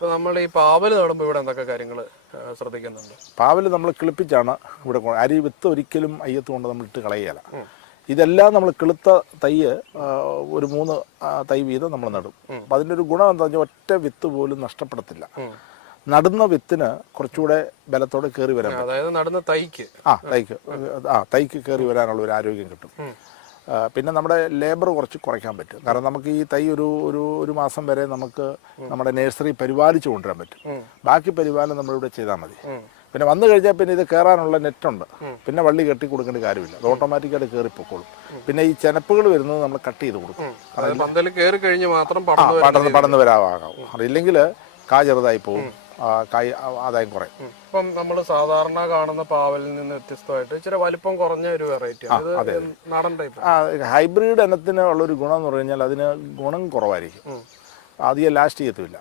ഇപ്പൊ നമ്മൾ ഈ പാവൽ നടുമ്പോൾ ഇവിടെ എന്തൊക്കെ കാര്യങ്ങൾ ശ്രദ്ധിക്കുന്നുണ്ട്? പാവൽ നമ്മൾ കിളിപ്പിച്ചാണ് ഇവിടെ അരി വിത്ത് ഒരിക്കലും അയ്യത്ത് കൊണ്ട് നമ്മൾ ഇട്ട് കളയുകയില്ല. ഇതെല്ലാം നമ്മൾ കിളുത്ത തൈ ഒരു മൂന്ന് തൈ വീതം നമ്മൾ നടും. അപ്പം അതിന്റെ ഒരു ഗുണം എന്താ ഒറ്റ വിത്ത് പോലും നഷ്ടപ്പെടത്തില്ല. നടുന്ന വിത്തിന് കുറച്ചുകൂടെ ബലത്തോടെ കയറി വരാൻ അതായത് നടുന്ന തൈക്ക്. ആ തൈക്ക്. ആ തൈക്ക് കയറി വരാനുള്ള ഒരു ആരോഗ്യം കിട്ടും. പിന്നെ നമ്മുടെ ലേബർ കുറച്ച് കുറയ്ക്കാൻ പറ്റും. കാരണം നമുക്ക് ഈ തൈ ഒരു ഒരു ഒരു മാസം വരെ നമുക്ക് നമ്മുടെ നഴ്സറി പരിപാലിച്ചു കൊണ്ടുവരാൻ പറ്റും. ബാക്കി പരിപാലനം നമ്മളിവിടെ ചെയ്താൽ മതി. പിന്നെ വന്നു കഴിഞ്ഞാൽ പിന്നെ ഇത് കയറാനുള്ള നെറ്റുണ്ട് പിന്നെ വള്ളി കെട്ടി കൊടുക്കേണ്ട കാര്യമില്ല. അത് ഓട്ടോമാറ്റിക്കായിട്ട് കയറിപ്പോക്കോളും പിന്നെ ഈ ചെനപ്പുകൾ വരുന്നത് നമ്മൾ കട്ട് ചെയ്ത് കൊടുക്കും. പന്തൽ കയറി കഴിഞ്ഞ് മാത്രം പടർന്നു പടർന്ന് വരാവാകാം. ഇല്ലെങ്കിൽ കാ ചെറുതായി പോകും. കായ് ആ, ആദായം കുറയും. ഇപ്പം നമ്മൾ സാധാരണ കാണുന്ന പാവലിൽ നിന്ന് വ്യത്യസ്തമായിട്ട് ഇച്ചിരി വലിപ്പം കുറഞ്ഞ ഒരു വെറൈറ്റി അത് നാടൻ ടൈപ്പ് ഹൈബ്രിഡ് ഇനത്തിന് ഉള്ളൊരു ഗുണം എന്ന് പറഞ്ഞു കഴിഞ്ഞാൽ അതിന് ഗുണം കുറവായിരിക്കും. അധികം ലാസ്റ്റ് ചെയ്യത്തുമില്ല.